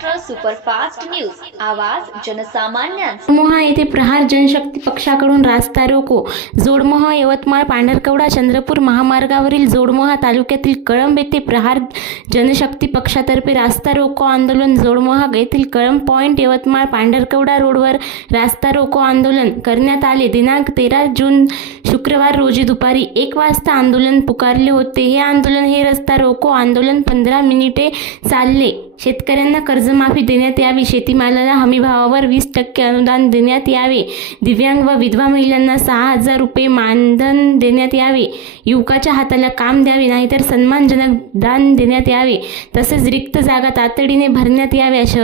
Superfast news. आवाज जनसामान्यांचा येथे प्रहार जनशक्ती पक्षाकडून रास्ता रोको. जोडमोहा यवतमाळ पांढरकवडा चंद्रपूर महामार्गावरील जोडमोहा तालुक्यातील कळंब येथे प्रहार जनशक्ती पक्षातर्फे रास्ता रोको आंदोलन. जोडमोहा येथील कळंब पॉईंट यवतमाळ पांढरकवडा रोडवर रास्ता रोको आंदोलन करण्यात आले. दिनांक तेरा जून शुक्रवार रोजी दुपारी एक वाजता आंदोलन पुकारले होते. हे आंदोलन हे रस्ता रोको आंदोलन पंधरा मिनिटे चालले. शेतकऱ्यांना कर्जमाफी देण्यात यावी. शेतीमालाला हमीभावावर वीस टक्के अनुदान देण्यात यावे. दिव्यांग व विधवा महिलांना सहा हजार रुपये मानधन देण्यात यावे. युवकाच्या हाताला काम द्यावे नाहीतर सन्मानजनक दान देण्यात यावे. तसेच रिक्त जागा तातडीने भरण्यात याव्या. श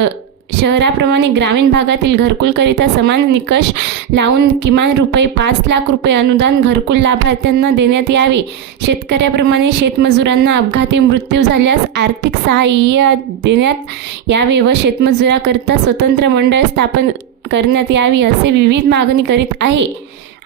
शहराप्रमाणे ग्रामीण भागातील घरकुलकरिता समान निकष लावून किमान रुपये पाच लाख रुपये अनुदान घरकुल लाभार्थ्यांना देण्यात यावे. शेतकऱ्याप्रमाणे शेतमजुरांना अपघाती मृत्यू झाल्यास आर्थिक सहाय्य देण्यात यावे व शेतमजुराकरिता स्वतंत्र मंडळ स्थापन करण्यात यावी असे विविध मागणी करीत आहे.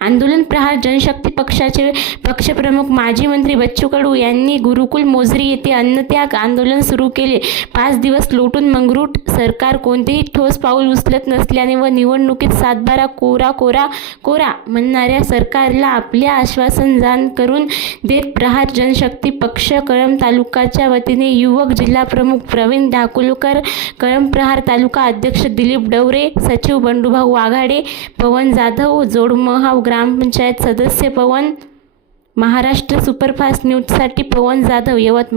आंदोलन प्रहार जनशक्ती पक्षाचे पक्षप्रमुख माजी मंत्री बच्चू कडू यांनी गुरुकुल मोजरी येथे अन्नत्याग आंदोलन सुरू केले. पाच दिवस लोटून मंगरूट सरकार कोणतेही ठोस पाऊल उचलत नसल्याने व निवडणुकीत सातबारा कोरा कोरा कोरा म्हणणाऱ्या सरकारला आपले आश्वासन जाण करून देत प्रहार जनशक्ती पक्ष कळंब तालुकाच्या वतीने युवक जिल्हा प्रमुख प्रवीण ढाकुलकर कळंब प्रहार तालुका अध्यक्ष दिलीप डवरे सचिव बंडूभाऊ वाघाडे पवन जाधव जोडमहाव ग्रामपंचायत सदस्य पवन महाराष्ट्र सुपरफास्ट न्यूजसाठी पवन जाधव यवतमाळ.